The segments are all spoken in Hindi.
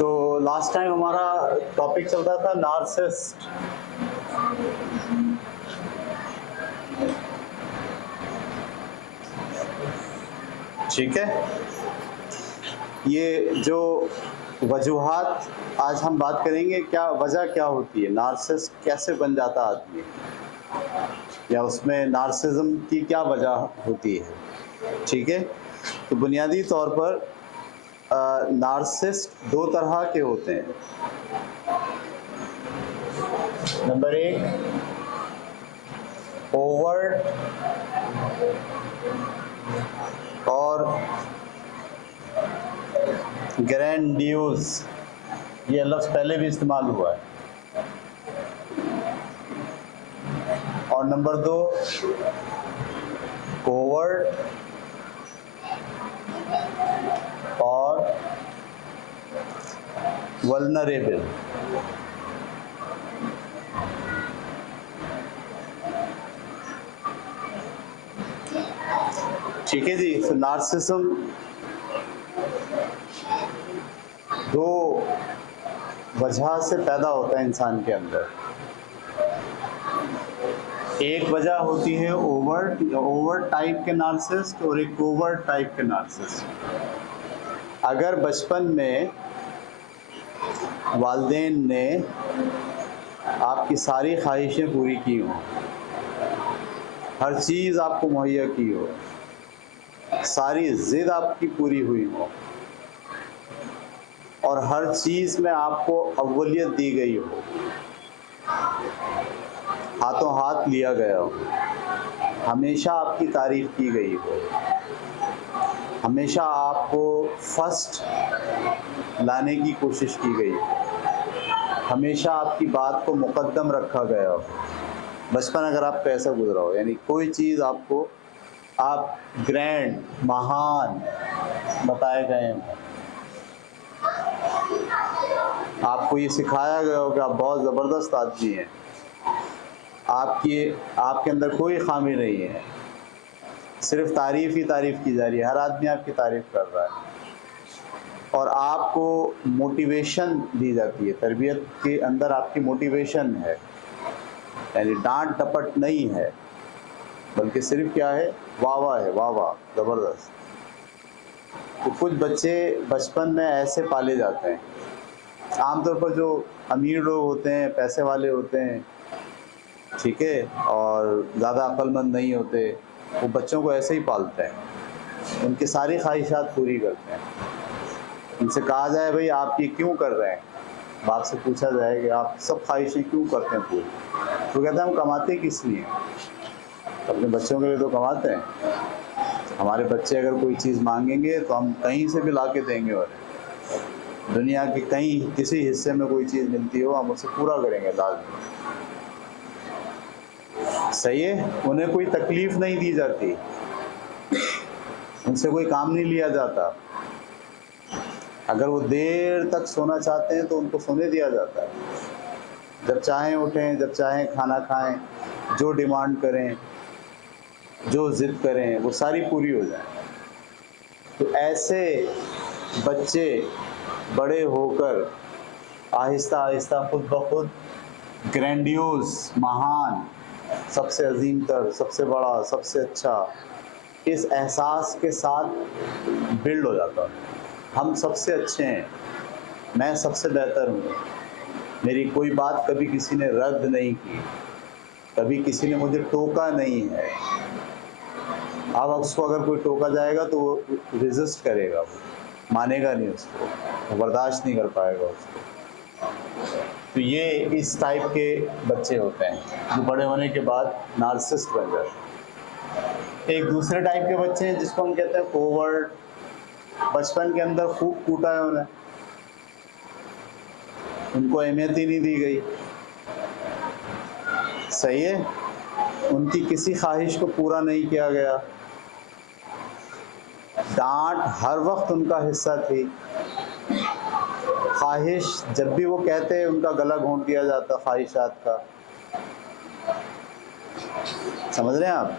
तो लास्ट टाइम हमारा टॉपिक चल रहा था नार्सिसिस्ट। ठीक है, ये जो वजूहात आज हम बात करेंगे, क्या वजह क्या होती है, नार्सिसिस्ट कैसे बन जाता आदमी, या उसमें नार्सिज्म की क्या वजह होती है। ठीक है, तो बुनियादी तौर पर नार्सिसिस्ट दो तरह के होते हैं। नंबर एक, ओवर्ट और ग्रैंडियोज, ये लफ्ज़ पहले भी इस्तेमाल हुआ है। और नंबर दो, कोवर्ट और वल्नरेबल। ठीक है जी। तो नार्सिसिज्म दो वजह से पैदा होता है इंसान के अंदर। एक वजह होती है ओवर्ट टाइप के नार्सिसिस्ट और एक कोवर्ट टाइप के नार्सिसिस्ट। अगर बचपन में वालिदैन ने आपकी सारी ख्वाहिशें पूरी की हों, हर चीज़ आपको मुहैया की हो, सारी ज़िद आपकी पूरी हुई हो और हर चीज़ में आपको अव्वलियत दी गई हो, हाथों हाथ लिया गया हो, हमेशा आपकी तारीफ़ की गई हो, हमेशा आपको फर्स्ट लाने की कोशिश की गई हो, हमेशा आपकी बात को मुकद्दम रखा गया हो। बचपन अगर आपका ऐसा गुजरा हो, यानी कोई चीज़ आपको आप ग्रैंड महान बताए गए हैं, आपको ये सिखाया गया हो कि आप बहुत ज़बरदस्त आदमी हैं, आपके अंदर कोई खामी नहीं है, सिर्फ तारीफ़ ही तारीफ़ की जा रही है, हर आदमी आपकी तारीफ़ कर रहा है और आपको मोटिवेशन दी जाती है। तरबियत के अंदर आपकी मोटिवेशन है, यानी डांट टपट नहीं है, बल्कि सिर्फ क्या है, वाह है, वाह ज़बरदस्त। तो कुछ बच्चे बचपन में ऐसे पाले जाते हैं। आमतौर पर जो अमीर लोग होते हैं, पैसे वाले होते हैं, ठीक है, और ज़्यादा अक्लमंद नहीं होते, वो बच्चों को ऐसे ही पालते हैं, उनकी सारी ख्वाहिशात पूरी करते हैं। उनसे कहा जाए भाई आप ये क्यों कर रहे हैं, बाप से पूछा जाए कि आप सब ख्वाहिशें क्यों करते हैं पूरी, तो कहते हैं हम कमाते किस लिए, अपने बच्चों के लिए तो कमाते हैं। हमारे बच्चे अगर कोई चीज़ मांगेंगे तो हम कहीं से भी ला के देंगे, और दुनिया के कहीं किसी हिस्से में कोई चीज़ मिलती हो हम उसे पूरा करेंगे लाजमी। सही है, उन्हें कोई तकलीफ़ नहीं दी जाती, उनसे कोई काम नहीं लिया जाता। अगर वो देर तक सोना चाहते हैं तो उनको सोने दिया जाता है, जब चाहें उठें, जब चाहें खाना खाएं, जो डिमांड करें, जो ज़िद करें, वो सारी पूरी हो जाए। तो ऐसे बच्चे बड़े होकर आहिस्ता आहिस्ता खुद ब खुद ग्रैंडियोज, महान, सबसे अजीम तर, सबसे बड़ा, सबसे अच्छा, इस एहसास के साथ बिल्ड हो जाता है। हम सबसे अच्छे हैं, मैं सबसे बेहतर हूँ, मेरी कोई बात कभी किसी ने रद्द नहीं की, कभी किसी ने मुझे टोका नहीं है। अब उसको अगर कोई टोका जाएगा तो वो रेजिस्ट करेगा, वो मानेगा नहीं, उसको वो बर्दाश्त नहीं कर पाएगा उसको। तो ये इस टाइप के बच्चे होते हैं जो बड़े होने के बाद नार्सिसिस्ट बन जाते हैं। एक दूसरे टाइप के बच्चे हैं जिसको हम कहते हैं कोवर्ट। बचपन के अंदर खूब कूटा है उन्हें, उनको अहमियत ही नहीं दी गई, सही है, उनकी किसी ख्वाहिश को पूरा नहीं किया गया, डांट हर वक्त उनका हिस्सा थी, ख्वाहिश जब भी वो कहते उनका गला घोंट दिया जाता ख्वाहिशात का। समझ रहे हैं आप,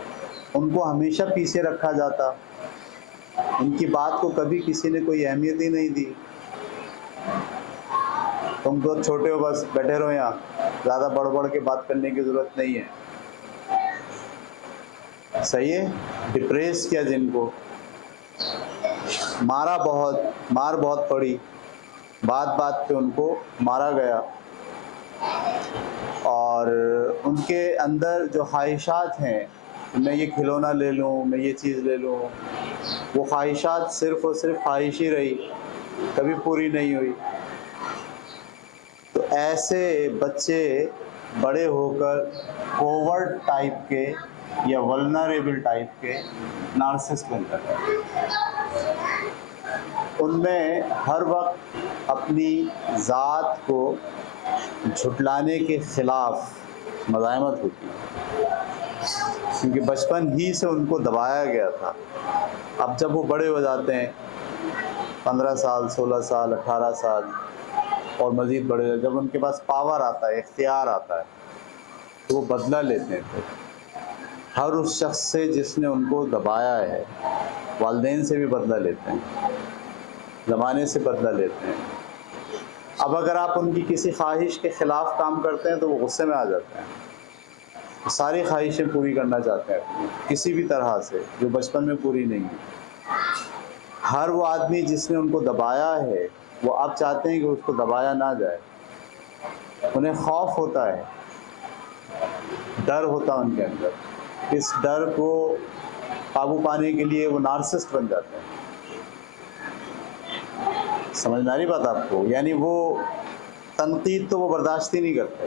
उनको हमेशा पीछे रखा जाता, उनकी बात को कभी किसी ने कोई अहमियत ही नहीं दी। तुम तो छोटे हो, बस बैठे रहो यहाँ, ज़्यादा बढ़ बढ़ के बात करने की ज़रूरत नहीं है। सही है। डिप्रेस किया जिनको, मार बहुत पड़ी, बात बात पे उनको मारा गया, और उनके अंदर जो ख्वाहिशात हैं, मैं ये खिलौना ले लूँ, मैं ये चीज़ ले लूँ, वो ख्वाहिशात सिर्फ़ और सिर्फ ख्वाहिश ही रही, कभी पूरी नहीं हुई। तो ऐसे बच्चे बड़े होकर कोवर्ट टाइप के या वल्नरेबल टाइप के नार्सिसिस्ट बन जाते हैं। उनमें हर वक्त अपनी ज़ात को झुटलाने के ख़िलाफ़ मज़ाहमत होती है, क्योंकि बचपन ही से उनको दबाया गया था। अब जब वो बड़े हो जाते हैं, 15 साल, 16 साल, 18 साल और मज़ीद बड़े, जब उनके पास पावर आता है, इख्तियार आता है, तो वो बदला लेते हैं। फिर हर उस शख्स से जिसने उनको दबाया है, वालिदैन से भी बदला लेते हैं, ज़माने से बदला लेते हैं। अब अगर आप उनकी किसी ख्वाहिश के ख़िलाफ़ काम करते हैं तो वो गुस्से में आ जाते हैं, सारी ख्वाहिशें पूरी करना चाहते हैं किसी भी तरह से, जो बचपन में पूरी नहीं है। हर वो आदमी जिसने उनको दबाया है, वो अब चाहते हैं कि उसको दबाया ना जाए। उन्हें खौफ होता है, डर होता है उनके अंदर। इस डर को काबू पाने के लिए वो नार्सिसिस्ट बन जाते हैं। समझ में आ रही बात आपको? यानी वो तनकीद तो वो बर्दाश्त ही नहीं करते।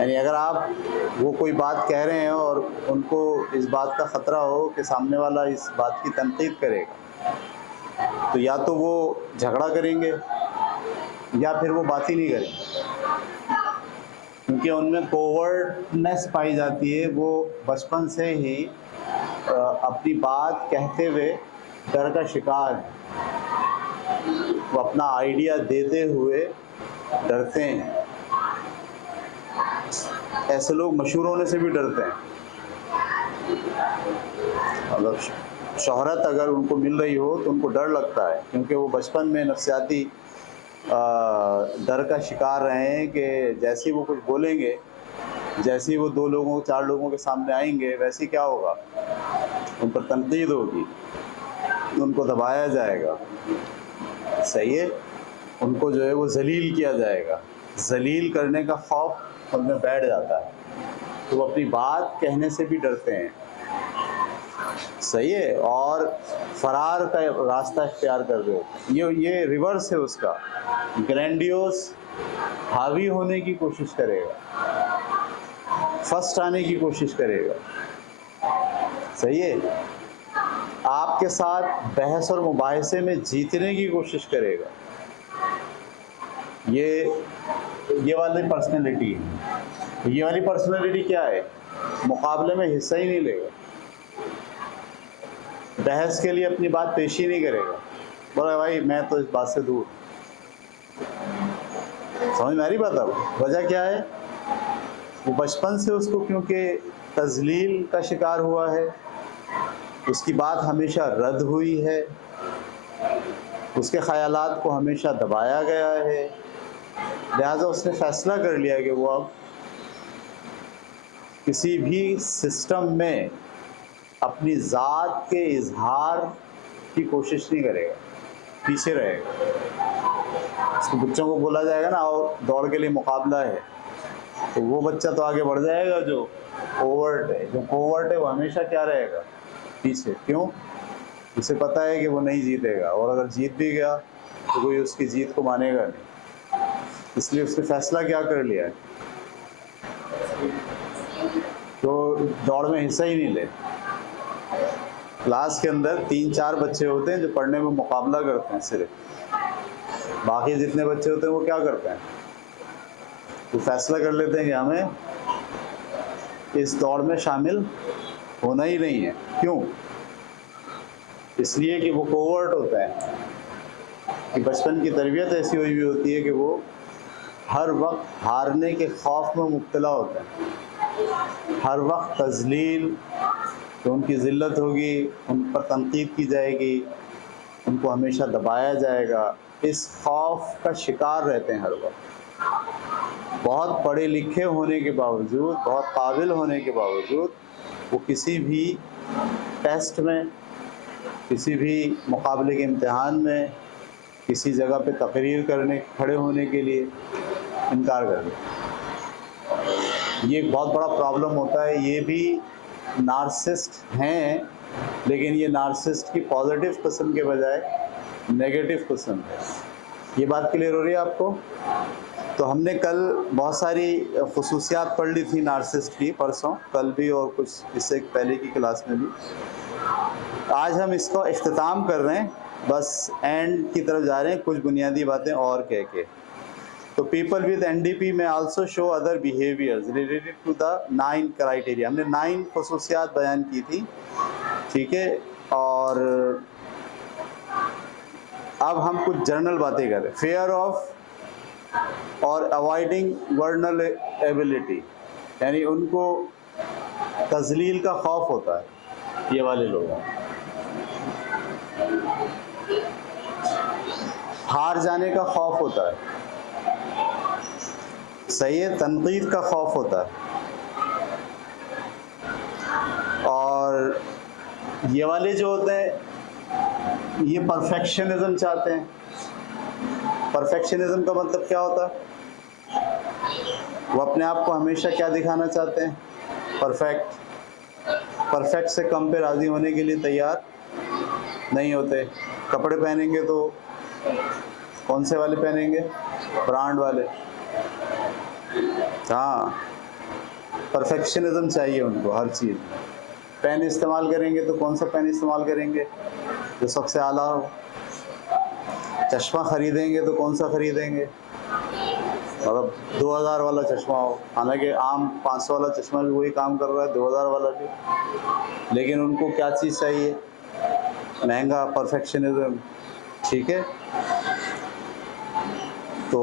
यानी अगर आप वो कोई बात कह रहे हैं और उनको इस बात का ख़तरा हो कि सामने वाला इस बात की तनकीद करेगा, तो या तो वो झगड़ा करेंगे या फिर वो बात ही नहीं करेंगे, क्योंकि उनमें कोवर्टनेस पाई जाती है। वो बचपन से ही अपनी बात कहते हुए डर का शिकार है। वो अपना आइडिया देते हुए डरते हैं। ऐसे लोग मशहूर होने से भी डरते हैं। मतलब शोहरत अगर उनको मिल रही हो तो उनको डर लगता है, क्योंकि वो बचपन में नफ्सियाती डर का शिकार रहे हैं कि जैसे ही वो कुछ बोलेंगे, जैसे ही वो 2 लोगों 4 लोगों के सामने आएंगे, वैसे क्या होगा, उन पर तनकीद होगी, उनको दबाया जाएगा। सही है। उनको जो है वो जलील किया जाएगा। जलील करने का खौफ उनमें बैठ जाता है, तो वो अपनी बात कहने से भी डरते हैं। सही है। और फरार का रास्ता इख्तियार कर रहे होते हैं। ये रिवर्स है उसका। ग्रैंडियोस हावी होने की कोशिश करेगा, फर्स्ट आने की कोशिश करेगा। सही है। आपके साथ बहस और मुबाहिसे में जीतने की कोशिश करेगा। ये वाली पर्सनैलिटी है। ये वाली पर्सनैलिटी क्या है? मुकाबले में हिस्सा ही नहीं लेगा, बहस के लिए अपनी बात पेश ही नहीं करेगा। बोला भाई मैं तो इस बात से दूर। समझ में आ रही बात? अब वजह क्या है? वो बचपन से उसको क्योंकि तजलील का शिकार हुआ है, उसकी बात हमेशा रद्द हुई है, उसके ख़यालात को हमेशा दबाया गया है, लिहाजा उसने फ़ैसला कर लिया कि वो अब किसी भी सिस्टम में अपनी ज़ात के इजहार की कोशिश नहीं करेगा, पीछे रहेगा। उसको बच्चों को बोला जाएगा ना, और दौड़ के लिए मुकाबला है, तो वो बच्चा तो आगे बढ़ जाएगा जो कोवर्ट है। जो कोवर्ट है वो हमेशा क्या रहेगा? पीछे। क्यों? उसे पता है कि वो नहीं जीतेगा, और अगर जीत भी गया तो कोई उसकी जीत को मानेगा नहीं। इसलिए उसने फ़ैसला क्या कर लिया है, तो दौड़ में हिस्सा ही नहीं ले। क्लास के अंदर 3-4 बच्चे होते हैं जो पढ़ने में मुकाबला करते हैं सिर्फ। बाकी जितने बच्चे होते हैं वो क्या करते हैं? वो फैसला कर लेते हैं कि हमें इस दौड़ में शामिल होना ही नहीं है। क्यों? इसलिए कि वो कोवर्ट होता है, कि बचपन की तरबियत ऐसी हुई हुई होती है कि वो हर वक्त हारने के खौफ में मुब्तला होता है। हर वक्त तजलील, तो उनकी ज़िल्लत होगी, उन पर तनकीद की जाएगी, उनको हमेशा दबाया जाएगा, इस खौफ का शिकार रहते हैं हर वक्त। बहुत पढ़े लिखे होने के बावजूद, बहुत काबिल होने के बावजूद वो किसी भी टेस्ट में, किसी भी मुकाबले के इम्तिहान में, किसी जगह पे तकरीर करने खड़े होने के लिए इनकार कर देते। ये एक बहुत बड़ा प्रॉब्लम होता है। ये भी नार्सिसिस्ट हैं, लेकिन ये नार्सिसिस्ट की पॉजिटिव किस्म के बजाय नेगेटिव किस्म है। ये बात क्लियर हो रही है आपको? तो हमने कल बहुत सारी खसूसियात पढ़ ली थी नार्सिसिस्ट की, परसों, कल भी और कुछ इससे पहले की क्लास में भी। आज हम इसको इख्तिताम कर रहे हैं, बस एंड की तरफ जा रहे हैं, कुछ बुनियादी बातें और कह के। तो पीपल विद एनडीपी में also show other behaviours related to the 9 criteria. हमने 9 खसूसियात बयान की थी, ठीक है। और अब हम कुछ जनरल बातें करें। फेयर ऑफ और अवॉइडिंग वर्नरेबिलिटी, यानी उनको तजलील का खौफ होता है, ये वाले लोग। हार जाने का खौफ होता है, सही है, तनकीद का खौफ होता है। और ये वाले जो होते हैं ये परफेक्शनिज्म चाहते हैं। परफेक्शनिज्म का मतलब क्या होता है? वो अपने आप को हमेशा क्या दिखाना चाहते हैं? परफेक्ट। परफेक्ट से कम पे राज़ी होने के लिए तैयार नहीं होते। कपड़े पहनेंगे तो कौन से वाले पहनेंगे? ब्रांड वाले। हाँ, परफेक्शनिज्म चाहिए उनको हर चीज़। पेन इस्तेमाल करेंगे तो कौन सा पेन इस्तेमाल करेंगे? जो सबसे आला हो। चश्मा ख़रीदेंगे तो कौन सा ख़रीदेंगे? मतलब 2000 वाला चश्मा हो, हालांकि आम 500 वाला चश्मा भी वही काम कर रहा है, 2000 वाला भी, लेकिन उनको क्या चीज़ चाहिए? महंगा। परफेक्शनिज्म, ठीक है। तो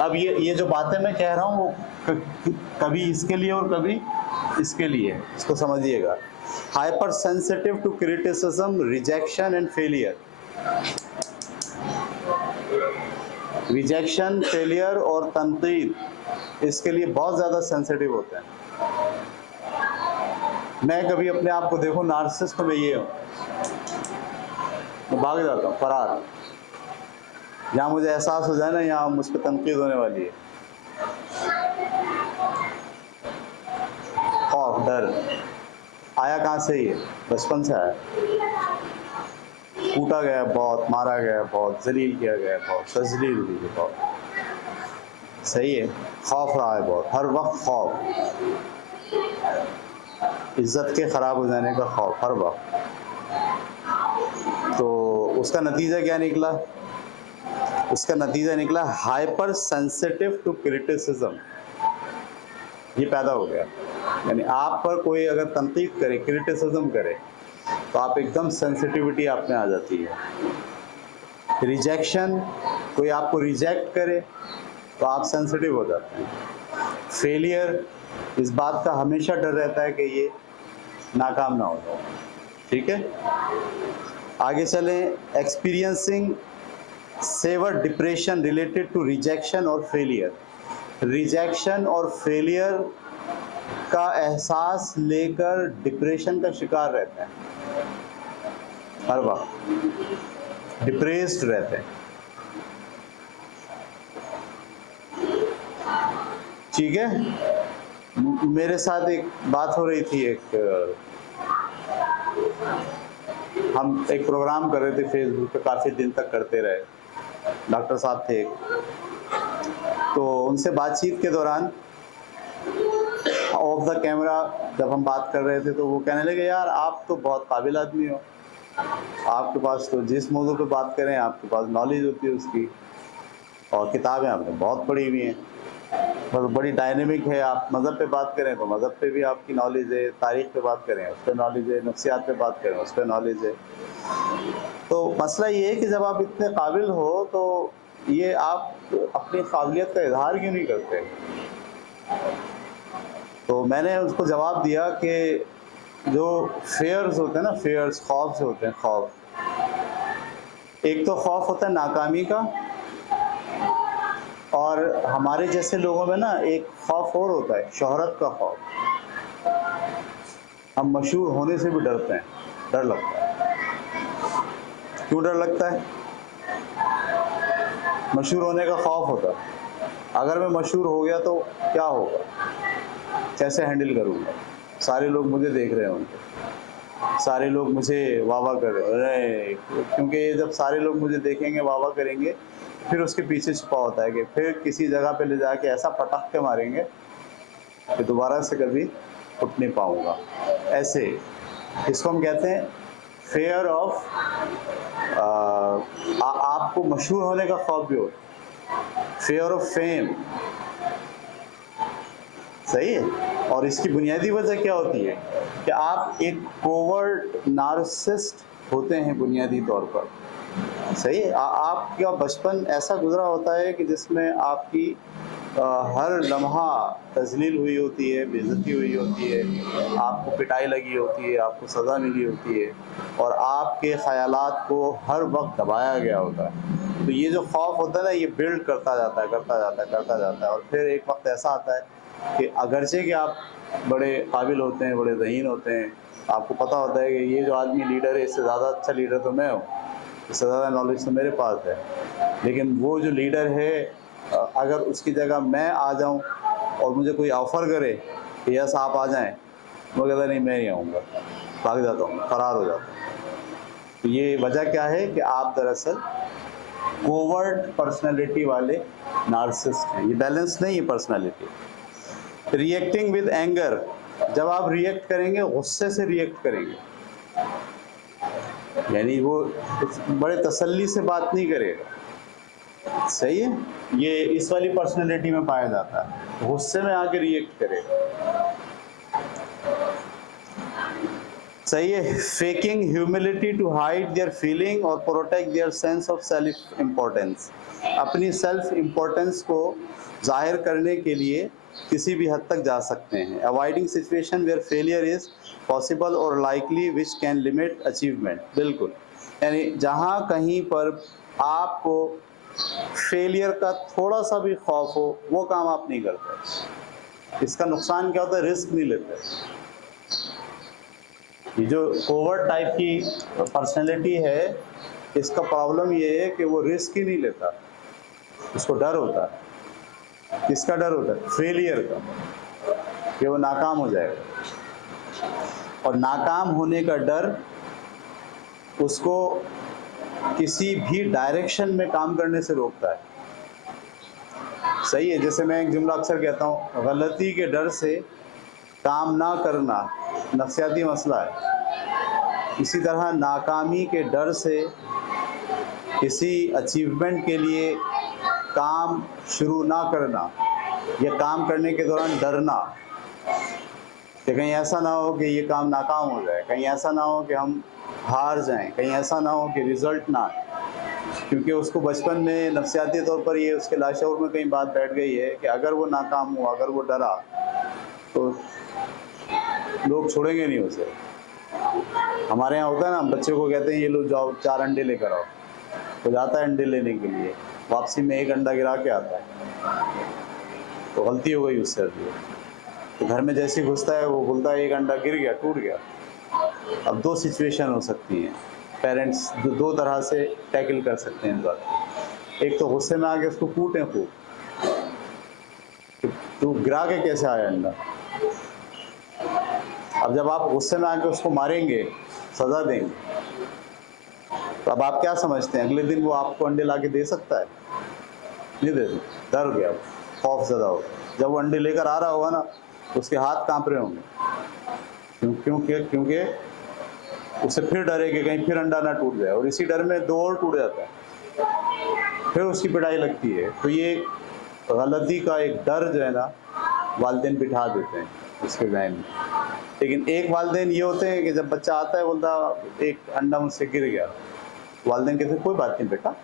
अब ये जो बातें मैं कह रहा हूँ वो कभी इसके लिए और कभी इसके लिए, इसको समझिएगा। Hyper sensitive to criticism, rejection and failure. Rejection, failure और तनकीद, इसके लिए बहुत ज़्यादा सेंसिटिव होते हैं। मैं कभी अपने आप को देखूं नार्सिसिस्ट, तो मैं ये हूँ, मैं भाग जाता हूँ, फरार। जहाँ मुझे एहसास हो जाए ना यहाँ मुझ पर तनकीद होने वाली है, खौफ, डर आया कहाँ से? ये बचपन से आया। कूटा गया बहुत, मारा गया बहुत, जलील किया गया बहुत, तजलील हुई है बहुत, सही है। खौफ रहा है बहुत, हर वक्त खौफ, इज्जत के ख़राब हो जाने का खौफ हर वक्त। तो उसका नतीजा क्या निकला? उसका नतीजा निकला हाइपर सेंसिटिव टू क्रिटिसिज्म। ये पैदा हो गया, यानी आप पर कोई अगर तनकीद करे, क्रिटिसिज्म करे, तो आप एकदम सेंसिटिविटी आप में आ जाती है। रिजेक्शन, कोई आपको रिजेक्ट करे तो आप सेंसिटिव हो जाते हैं। फेलियर, इस बात का हमेशा डर रहता है कि ये नाकाम ना हो जाए, ठीक है। आगे चलें। Experiencing severe depression related to rejection और फेलियर। रिजेक्शन और फेलियर का एहसास लेकर डिप्रेशन का शिकार रहते हैं, हर वक्त डिप्रेस्ड रहते हैं, ठीक है। मेरे साथ एक बात हो रही थी, हम एक प्रोग्राम कर रहे थे फेसबुक पे, काफ़ी दिन तक करते रहे, डॉक्टर साहब थे एक, तो उनसे बातचीत के दौरान ऑफ द कैमरा जब हम बात कर रहे थे तो वो कहने लगे, यार आप तो बहुत काबिल आदमी हो, आपके पास तो जिस मौजू पे बात करें आपके पास नॉलेज होती है उसकी, और किताबें आपने बहुत पढ़ी हुई हैं, मतलब बड़ी डायनेमिक है। आप मज़हब पे बात करें तो मज़हब पे भी आपकी नॉलेज है, तारीख़ पे बात करें उस पर नॉलेज है, नफ्सियात पे बात करें उस पर नॉलेज है। तो मसला ये है कि जब आप इतने काबिल हो तो ये आप अपनी काबिलियत का इजहार क्यों नहीं करते? तो मैंने उसको जवाब दिया कि जो फेयर्स होते हैं ना, फेयर्स, खौफ से होते हैं, खौफ, एक तो खौफ होता है नाकामी का, और हमारे जैसे लोगों में ना एक खौफ और होता है, शोहरत का खौफ। हम मशहूर होने से भी डरते हैं, डर लगता है। क्यों डर लगता है? मशहूर होने का खौफ होता है। अगर मैं मशहूर हो गया तो क्या होगा, कैसे हैंडल करूँगा, सारे लोग मुझे देख रहे होंगे, सारे लोग मुझे वाह वाह कर रहे, क्योंकि जब सारे लोग मुझे देखेंगे, वाह वाह करेंगे, फिर उसके पीछे छुपा होता है कि फिर किसी जगह पे ले जाके ऐसा पटक के मारेंगे कि दोबारा से कभी उठ नहीं पाऊँगा। ऐसे इसको हम कहते हैं फेयर ऑफ, आपको मशहूर होने का खौफ भी हो, फेयर ऑफ फेम। सही है। और इसकी बुनियादी वजह क्या होती है कि आप एक कोवर्ट नार्सिसिस्ट होते हैं बुनियादी तौर पर। सही है। आपका बचपन ऐसा गुजरा होता है कि जिसमें आपकी हर लम्हा तज़लील हुई होती है, बेइज्जती हुई होती है, आपको पिटाई लगी होती है, आपको सज़ा मिली होती है, और आपके ख़यालात को हर वक्त दबाया गया होता है। तो ये जो खौफ होता है ना, ये बिल्ड करता जाता है, करता जाता है, करता जाता है, और फिर एक वक्त ऐसा आता है कि अगरचे कि आप बड़े काबिल होते हैं, बड़े ज़हीन होते हैं, आपको पता होता है कि ये जो आदमी लीडर है, इससे ज़्यादा अच्छा लीडर तो मैं हूँ, इससे ज़्यादा नॉलेज तो मेरे पास है, लेकिन वो जो लीडर है अगर उसकी जगह मैं आ जाऊं और मुझे कोई ऑफ़र करे कि यस आप आ जाएं, वो कहता नहीं मैं नहीं आऊँगा, भाग जाता हूँ, फरार हो जाता हूँ। तो ये वजह क्या है कि आप दरअसल कोवर्ट पर्सनैलिटी वाले नार्सिसिस्ट हैं। ये बैलेंस नहीं है पर्सनैलिटी। रिएक्टिंग विद एंगर, जब आप रिएक्ट करेंगे गुस्से से रिएक्ट करेंगे, यानी वो बड़े तसल्ली से बात नहीं करेगा। सही है। ये इस वाली पर्सनैलिटी में पाया जाता है, गुस्से में आके रिएक्ट करेगा। सही है। Faking humility to hide their feeling और protect their sense of self importance, अपनी सेल्फ इम्पोर्टेंस को जाहिर करने के लिए किसी भी हद तक जा सकते हैं। Avoiding situation where failure is possible और likely which can limit achievement, बिल्कुल, यानी जहाँ कहीं पर आपको फेलियर का थोड़ा सा भी खौफ हो, वो काम आप नहीं करते। इसका नुकसान क्या होता है, रिस्क नहीं लेते। ये जो कोवर्ट टाइप की पर्सनैलिटी है, इसका प्रॉब्लम ये है कि वो रिस्क ही नहीं लेता, उसको डर होता है। किसका डर होता है? फेलियर का, कि वो नाकाम हो जाएगा। और नाकाम होने का डर उसको किसी भी डायरेक्शन में काम करने से रोकता है। सही है। जैसे मैं एक जुमला अक्सर कहता हूँ, गलती के डर से काम ना करना नफ्सियाती मसला है। इसी तरह नाकामी के डर से किसी अचीवमेंट के लिए काम शुरू ना करना, या काम करने के दौरान डरना कि कहीं ऐसा ना हो कि ये काम नाकाम हो जाए, कहीं ऐसा ना हो कि हम हार जाएं, कहीं ऐसा ना हो कि रिज़ल्ट ना आए। क्योंकि उसको बचपन में नफ्सियाती तौर पर ये उसके लाशऊर में कहीं बात बैठ गई है कि अगर वो नाकाम हुआ, अगर वो डरा, तो लोग छोड़ेंगे नहीं उसे। हमारे यहाँ होता है ना, बच्चे को कहते हैं ये लो जाओ 4 अंडे लेकर आओ, तो जाता है अंडे लेने के लिए, वापसी में 1 अंडा गिरा के आता है, तो गलती हो गई उससे। तो घर में जैसे ही घुसता है वो बोलता है 1 अंडा गिर गया, टूट गया। अब 2 सिचुएशन हो सकती हैं, पेरेंट्स 2 तरह से टैकल कर सकते हैं इस बात को। एक तो गुस्से में आके उसको कूटें खूब, तो गिरा के कैसे आया अंडा। अब जब आप गुस्से में आके उसको मारेंगे, सज़ा देंगे, तो अब आप क्या समझते हैं अगले दिन वो आपको अंडे ला के दे सकता है? नहीं दे सकता, डर गया, खौफ ज़्यादा होगा। जब वो अंडे लेकर आ रहा होगा ना, उसके हाथ कांप रहे होंगे, क्योंकि उसे फिर डरे कि कहीं फिर अंडा ना टूट जाए, और इसी डर में 2 और टूट जाता है, फिर उसकी पिटाई लगती है। तो ये गलती का एक डर जो है ना, वालिदैन बिठा देते हैं उसके जहन में। लेकिन एक वालिदैन ये होते हैं कि जब बच्चा आता है बोलता 1 अंडा मुझसे गिर गया, वालिदैन कहते हैं कोई बात नहीं बेटा,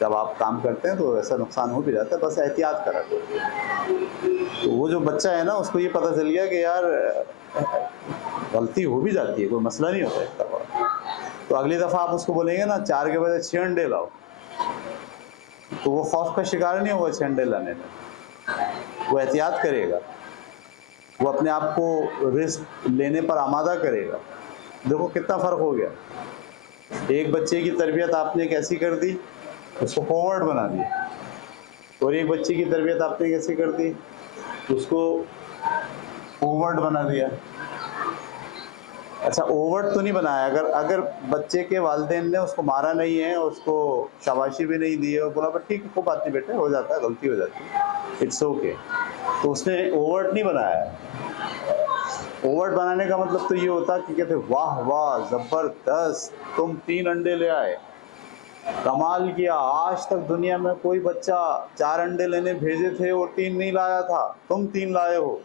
जब आप काम करते हैं तो ऐसा नुकसान हो भी जाता है, बस एहतियात करा करो। तो वो जो बच्चा है ना, उसको ये पता चल गया कि यार गलती हो भी जाती है, कोई मसला नहीं होता है। तो अगली दफ़ा आप उसको बोलेंगे ना 4 के बजाय 6 अंडे लाओ, तो वो खौफ का शिकार नहीं होगा 6 अंडे लाने में, वो एहतियात करेगा, वो अपने आप को रिस्क लेने पर आमादा करेगा। देखो कितना फ़र्क हो गया। एक बच्चे की तरबियत आपने कैसी कर दी, उसको फॉरवर्ड बना दिया, और एक बच्चे की तरबियत आपने कैसी कर दी, उसको ओवर्ड बना दिया। अच्छा, ओवर्ड तो नहीं बनाया, अगर बच्चे के वालिदैन ने उसको मारा नहीं है, उसको शाबाशी भी नहीं दी है और बोला बस ठीक है कोई बात नहीं बेटे, हो जाता है, गलती हो जाती है, इट्स ओके, तो उसने ओवर्ड नहीं बनाया। ओवर्ड बनाने का मतलब तो ये होता कि कहते वाह वाह ज़बरदस्त, तुम 3 अंडे ले आए, कमाल किया, आज तक दुनिया में कोई बच्चा 4 अंडे लेने भेजे थे और 3 नहीं लाया था, तुम 3 लाए हो।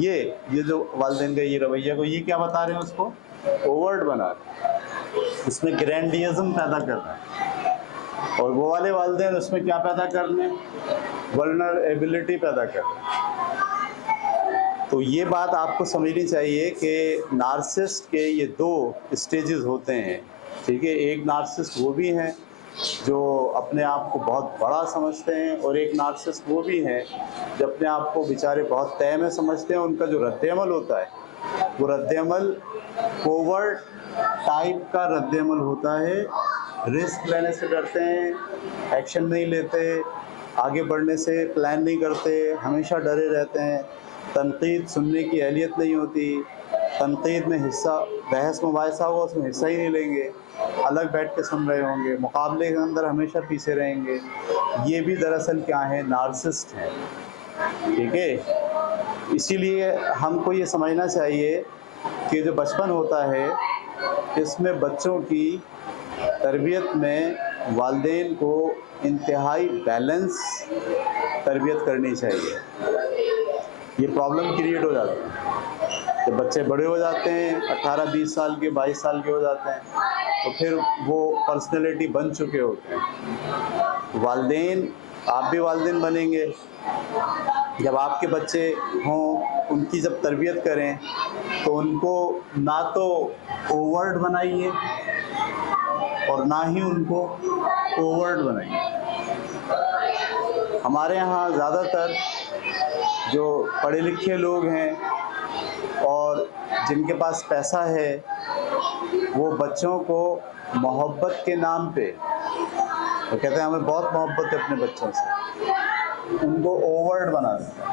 ये जो वालिदैन का ये रवैया को ये क्या बता रहे हैं, उसको ओवर्ड बना रहे हैं, उसमें ग्रैंडियज़म पैदा कर रहे हैं। और वो वाले वालिदैन उसमें क्या पैदा कर रहे हैं, वल्नरेबिलिटी पैदा कर रहे हैं। तो ये बात आपको समझनी चाहिए कि नार्सिसिस्ट के ये 2 स्टेजेस होते हैं, ठीक है। एक नार्सिसिस्ट वो भी हैं जो अपने आप को बहुत बड़ा समझते हैं, और एक नार्सिसिस्ट वो भी हैं जो अपने आप को बेचारे बहुत तय में समझते हैं। उनका जो रद्द-ए-अमल होता है वो रद्द-ए-अमल कोवर्ट टाइप का रद्द-ए-अमल होता है, रिस्क लेने से डरते हैं, एक्शन नहीं लेते, आगे बढ़ने से प्लान नहीं करते, हमेशा डरे रहते हैं, तनकीद सुनने की अहलियत नहीं होती, तनकीद में हिस्सा, बहस मुबाहिसा होगा उसमें हिस्सा ही नहीं लेंगे, अलग बैठ के सुन रहे होंगे, मुकाबले के अंदर हमेशा पीछे रहेंगे। ये भी दरअसल क्या है, नार्सिसिस्ट हैं, ठीक है। इसीलिए हमको ये समझना चाहिए कि जो बचपन होता है इसमें बच्चों की तरबियत में वालिदैन को इंतहाई बैलेंस तरबियत करनी चाहिए। ये प्रॉब्लम क्रिएट हो जाती है जब बच्चे बड़े हो जाते हैं, 18-20 साल के, 22 साल के हो जाते हैं, तो फिर वो पर्सनैलिटी बन चुके होते हैं। वालिदैन, आप भी वालिदैन बनेंगे, जब आपके बच्चे हों उनकी जब तरबियत करें तो उनको ना तो ओवर्ड बनाइए और ना ही उनको ओवर्ड बनाइए। हमारे यहाँ ज़्यादातर जो पढ़े लिखे लोग हैं और जिनके पास पैसा है, वो बच्चों को मोहब्बत के नाम पे, वो कहते हैं हमें बहुत मोहब्बत है अपने बच्चों से, उनको ओवर्ड बना देते हैं।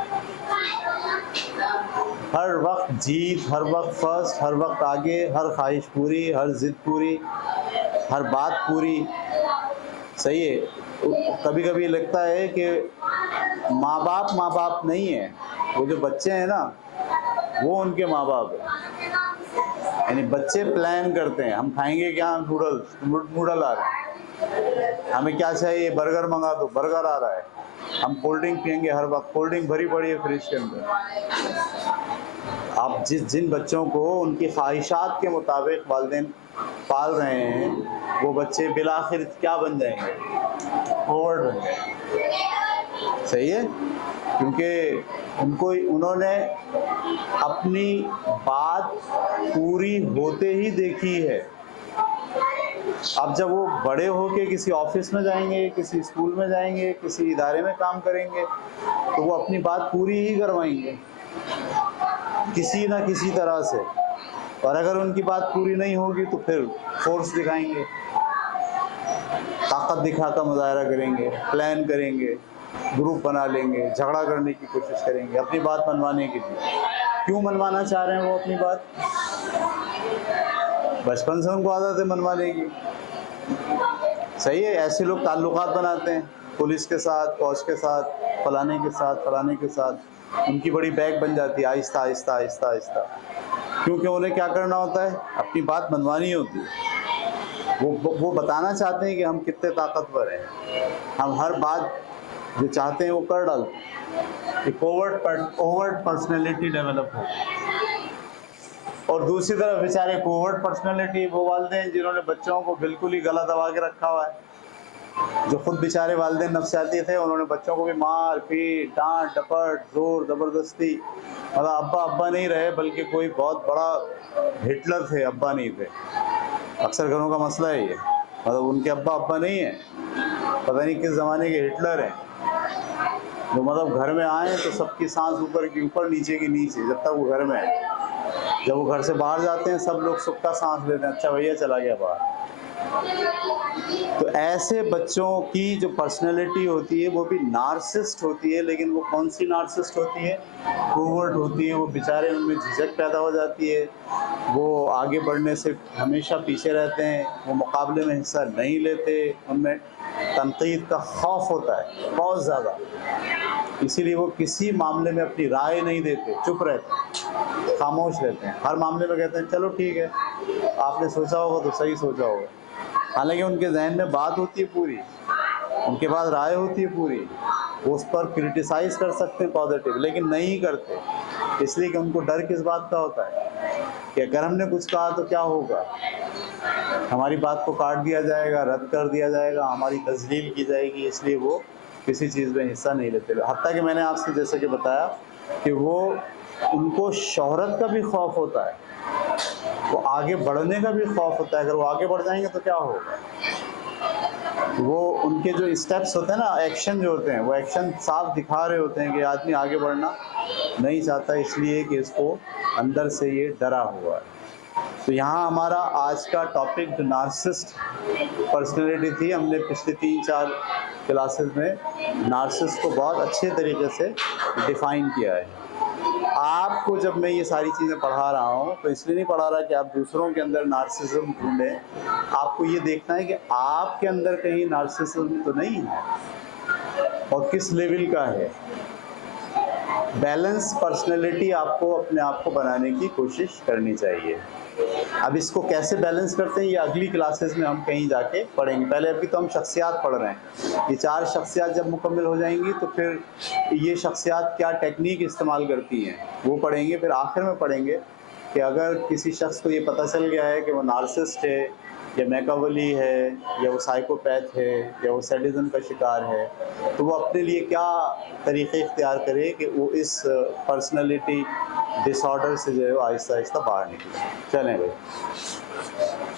हर वक्त जीत, हर वक्त फर्स्ट, हर वक्त आगे, हर ख्वाहिश पूरी, हर ज़िद पूरी, हर बात पूरी, सही है। कभी कभी लगता है कि माँ बाप नहीं है, वो जो बच्चे हैं ना वो उनके माँ बाप हैं। यानी बच्चे प्लान करते हैं, हम खाएंगे क्या, नूडल आ रहे हैं, हमें क्या चाहिए, बर्गर मंगा दो, बर्गर आ रहा है, हम कोल्ड ड्रिंक पियेंगे, हर वक्त कोल्ड ड्रिंक भरी पड़ी है फ्रिज के अंदर। आप जिन बच्चों को उनकी ख्वाहिशात के मुताबिक वालिदैन पाल रहे हैं, वो बच्चे बिलाखिर क्या बन जाएंगे, ओवर्ड बन जाएंगे, सही है। क्योंकि उन्होंने अपनी बात पूरी होते ही देखी है। अब जब वो बड़े होके किसी ऑफिस में जाएंगे, किसी स्कूल में जाएंगे, किसी इदारे में काम करेंगे, तो वो अपनी बात पूरी ही करवाएंगे किसी ना किसी तरह से, और अगर उनकी बात पूरी नहीं होगी तो फिर फोर्स दिखाएंगे, ताकत दिखाकर मुजाहरा करेंगे, प्लान करेंगे, ग्रुप बना लेंगे, झगड़ा करने की कोशिश करेंगे अपनी बात मनवाने के लिए। क्यों मनवाना चाह रहे हैं वो अपनी बात? बचपन से उनको आदत है मनवाने की, सही है। ऐसे लोग ताल्लुकात बनाते हैं पुलिस के साथ, फौज के साथ, फलाने के साथ, फलाने के साथ, उनकी बड़ी बैग बन जाती है आहिस्ता आहिस्ता आहिस्ता आहिस्ता, क्योंकि उन्हें क्या करना होता है, अपनी बात मनवानी होती है। वो बताना चाहते हैं कि हम कितने ताकतवर हैं, हम हर बात जो चाहते हैं वो कर डालते हैं। एक ओवर्ट पर्सनैलिटी डेवलप हो। और दूसरी तरफ बेचारे कोवर्ट पर्सनैलिटी वो वालिदैन जिन्होंने बच्चों को बिल्कुल ही गला दबा के रखा हुआ है, जो खुद बेचारे वालिदैन नफसियाती थे, उन्होंने बच्चों को भी मार पीट, डांट डपट, जोर ज़बरदस्ती, मतलब अब्बा नहीं रहे बल्कि कोई बहुत बड़ा हिटलर थे, अब्बा नहीं थे, अक्सर घरों का मसला है ये, मतलब उनके अब्बा नहीं है, पता नहीं किस ज़माने के हिटलर हैं, जो मतलब घर में आए तो सबकी सांस ऊपर की ऊपर, नीचे की नीचे, जब तक वो घर में है। जब वो घर से बाहर जाते हैं सब लोग सुख का सांस लेते हैं, अच्छा भैया चला गया बाहर। तो ऐसे बच्चों की जो पर्सनैलिटी होती है वो भी नार्सिसिस्ट होती है, लेकिन वो कौन सी नार्सिसिस्ट होती है? कोवर्ट होती है। वो बेचारे, उनमें झिझक पैदा हो जाती है, वो आगे बढ़ने से हमेशा पीछे रहते हैं, वो मुकाबले में हिस्सा नहीं लेते, उनमें तनकीद का खौफ होता है बहुत ज़्यादा, इसीलिए वो किसी मामले में अपनी राय नहीं देते, चुप रहते हैं, खामोश रहते हैं। हर मामले में कहते हैं चलो ठीक है, आपने सोचा होगा तो सही सोचा होगा, हालांकि उनके जहन में बात होती है पूरी, उनके पास राय होती है पूरी, वो उस पर क्रिटिसाइज़ कर सकते हैं पॉजिटिव, लेकिन नहीं करते, इसलिए कि उनको डर किस बात का होता है कि अगर हमने कुछ कहा तो क्या होगा, हमारी बात को काट दिया जाएगा, रद्द कर दिया जाएगा, हमारी तजलील की जाएगी, इसलिए वो किसी चीज़ में हिस्सा नहीं लेते। हत्ता कि मैंने आपसे जैसे कि बताया कि वो, उनको शोहरत का भी खौफ होता है, वो आगे बढ़ने का भी खौफ होता है, अगर वो आगे बढ़ जाएंगे तो क्या होगा। वो उनके जो स्टेप्स होते हैं ना, एक्शन जो होते हैं, वो एक्शन साफ दिखा रहे होते हैं कि आदमी आगे बढ़ना नहीं चाहता, इसलिए कि इसको अंदर से ये डरा हुआ है। तो यहाँ हमारा आज का टॉपिक जो नार्सिसिस्ट पर्सनैलिटी थी, हमने पिछले 3-4 क्लासेस में नार्सिसिस्ट को बहुत अच्छे तरीके से डिफ़ाइन किया है। आपको जब मैं ये सारी चीज़ें पढ़ा रहा हूँ तो इसलिए नहीं पढ़ा रहा कि आप दूसरों के अंदर नार्सिसिज्म ढूंढें, आपको ये देखना है कि आपके अंदर कहीं नार्सिसिज्म तो नहीं है और किस लेवल का है। बैलेंस पर्सनैलिटी आपको अपने आप को बनाने की कोशिश करनी चाहिए। अब इसको कैसे बैलेंस करते हैं ये अगली क्लासेस में हम कहीं जाके पढ़ेंगे। पहले अभी तो हम शख्सियात पढ़ रहे हैं, ये 4 शख्सियात जब मुकम्मल हो जाएंगी तो फिर ये शख्सियात क्या टेक्निक इस्तेमाल करती हैं वो पढ़ेंगे। फिर आखिर में पढ़ेंगे कि अगर किसी शख्स को ये पता चल गया है कि वो नार्सिसिस्ट है या मैकावली है या वो साइकोपैथ है या वो सैडिज्म का शिकार है, तो वो अपने लिए क्या तरीक़े इख्तियार करे कि वो इस पर्सनैलिटी डिसऑर्डर से जो है वो आहिस्ता आहिस्ता बाहर निकले। चलें भाई।